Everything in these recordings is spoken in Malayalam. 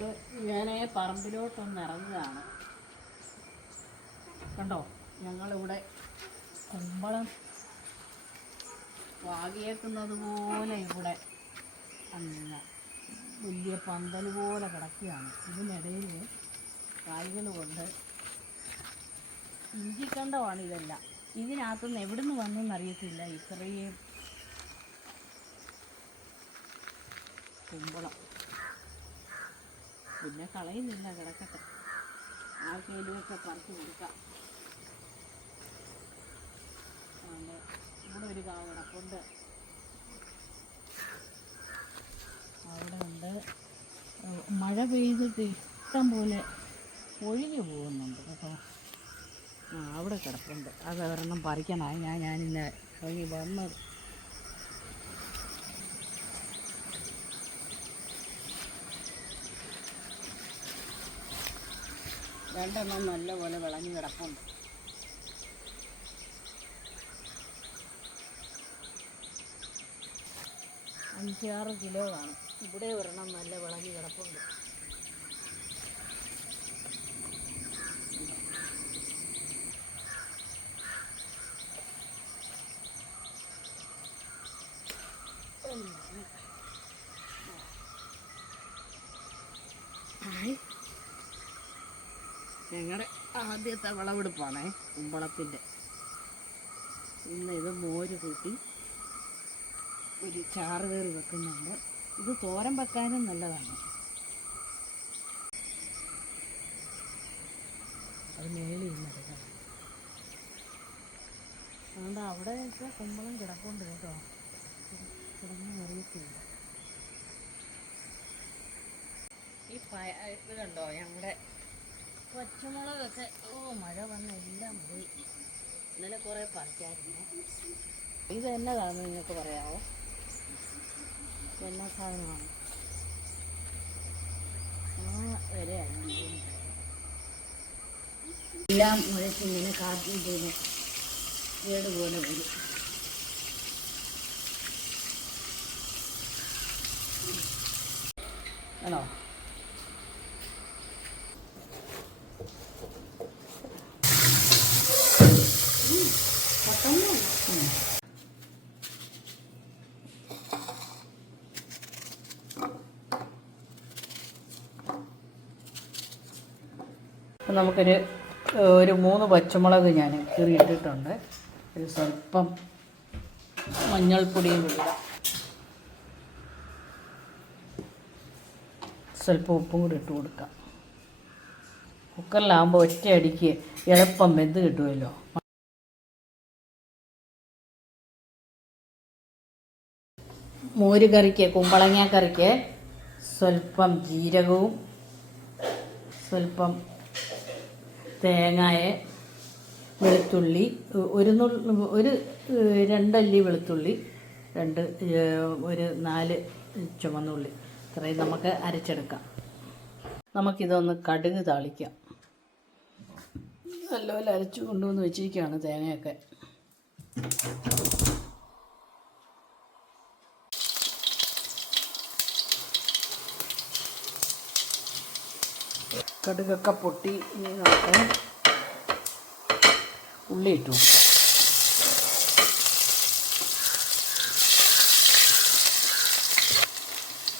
ഇപ്പൊ ഞാൻ പറമ്പിലോട്ടൊന്ന് ഇറങ്ങുകയാണ്. കണ്ടോ? ഞങ്ങളിവിടെ കുമ്പളം വാകിയേക്കുന്നത് പോലെ ഇവിടെ അങ്ങനെ വലിയ പന്തൽ പോലെ കിടക്കുകയാണ്. ഇതിനിടയിൽ കായ്കൾ കൊണ്ട് ഇഞ്ചിക്കണ്ടമാണ് ഇതെല്ലാം. ഇതിനകത്തുനിന്ന് എവിടെ നിന്ന് വന്നെന്ന് അറിയത്തില്ല. ഇത്രയും കുമ്പളം. പിന്നെ കളയുന്നില്ല കിടക്കട്ടെ. ആർക്കെങ്കിലുമൊക്കെ പറിച്ചു കൊടുക്കാം. ഇവിടെ ഒരു കാ കിടപ്പുണ്ട്. അവിടെ ഉണ്ട്. മഴ പെയ്തിട്ട് ഇഷ്ടം പോലെ ഒഴിഞ്ഞു പോകുന്നുണ്ട് കേട്ടോ. ആ അവിടെ കിടപ്പുണ്ട്. അത് ഒരെണ്ണം പറിക്കണം. ഞാൻ ഞാനിന്ന് ഇറങ്ങി വന്നത് രണ്ടെണ്ണം നല്ലപോലെ വിളഞ്ഞു കിടപ്പുണ്ട്. അഞ്ചാറ് കിലോ കാണും ഇവിടെ ഒരെണ്ണം നല്ല വിളഞ്ഞു കിടപ്പുണ്ട്. ആയി ഞങ്ങളുടെ ആദ്യത്തെ വിളവെടുപ്പാണേ കുമ്പളത്തിന്റെ ഇന്ന് ഇത് മോര് കൂട്ടി ഒരു ചാറ് കയറി വെക്കുന്നുണ്ട്. ഇത് തോരൻ വെക്കാനും നല്ലതാണ്. അത് മേളിൽ അതുകൊണ്ട് അവിടെ വെച്ചാൽ കുമ്പളം കിടപ്പുണ്ട് കേട്ടോ. കിടന്ന് അറിയത്തില്ല ഈ പയ ഇത് കണ്ടോ ഞങ്ങളുടെ പച്ചമുളകൊക്കെ. ഓ മഴ വന്ന എല്ലാം പോയി. ഇന്നലെ കുറേ പറിക്കായിരുന്നു ഇത് എന്നതാണെന്ന് നിങ്ങൾക്ക് പറയാമോ എന്നാ സാധനമാണ്? ആ വരെ എല്ലാം മുഴച്ചിങ്ങനെ കാട്ടിന് വീട് പോലെ വരും. ആണോ? നമുക്കൊരു ഒരു മൂന്ന് പച്ചമുളക് ഞാൻ കീറിയിട്ടിട്ടുണ്ട് ഒരു സ്വല്പം മഞ്ഞൾപ്പൊടിയും കൂടി സ്വല്പം ഉപ്പും കൂടി ഇട്ട് കൊടുക്കാം. കുക്കറിലാകുമ്പോൾ ഒറ്റയടിക്ക് എളുപ്പം വെന്ത് കിട്ടുമല്ലോ. മോര് കറിക്ക് കുമ്പളങ്ങ കറിക്ക് സ്വല്പം ജീരകവും സ്വല്പം തേങ്ങയെ വെളുത്തുള്ളി ഒരു ഒരു രണ്ടല്ലി വെളുത്തുള്ളി രണ്ട് ഒരു നാല് ചുമന്നുള്ളി. ഇത്രയും നമുക്ക് അരച്ചെടുക്കാം. നമുക്കിതൊന്ന് കടുക് താളിക്കാം. നല്ലപോലെ അരച്ചു കൊണ്ടുവന്ന് വെച്ചിരിക്കുകയാണ് തേങ്ങയൊക്കെ. കടുകൊക്കെ പൊട്ടി ഇനി നമുക്ക് ഉള്ളി ഇട്ടു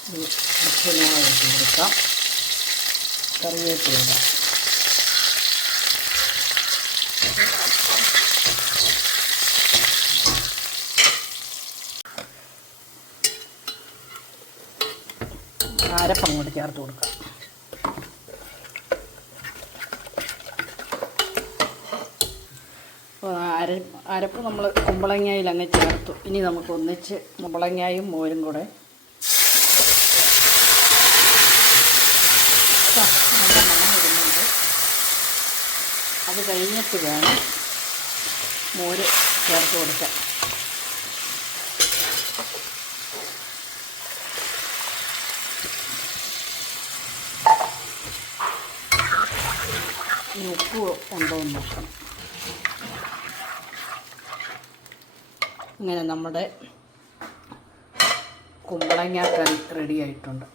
പച്ചമുളക് ഇട്ട് കൊടുക്കാം. കറിവേപ്പില ഇടാം. അരപ്പം കൂടി ചേർത്ത് കൊടുക്കാം. അര അരപ്പ് നമ്മൾ കുമ്പളങ്ങയിൽ അങ്ങ് ചേർത്തു. ഇനി നമുക്ക് ഒന്നിച്ച് കുമ്പളങ്ങായും മോരും കൂടെ. അത് കഴിഞ്ഞിട്ട് വേണം മോര് ചേർത്ത് കൊടുക്കാൻ. ഉപ്പ് ഉണ്ടോ എന്ന് നോക്കണം. ഇങ്ങനെ നമ്മുടെ കുമ്പളങ്ങ കറി റെഡി ആയിട്ടുണ്ട്.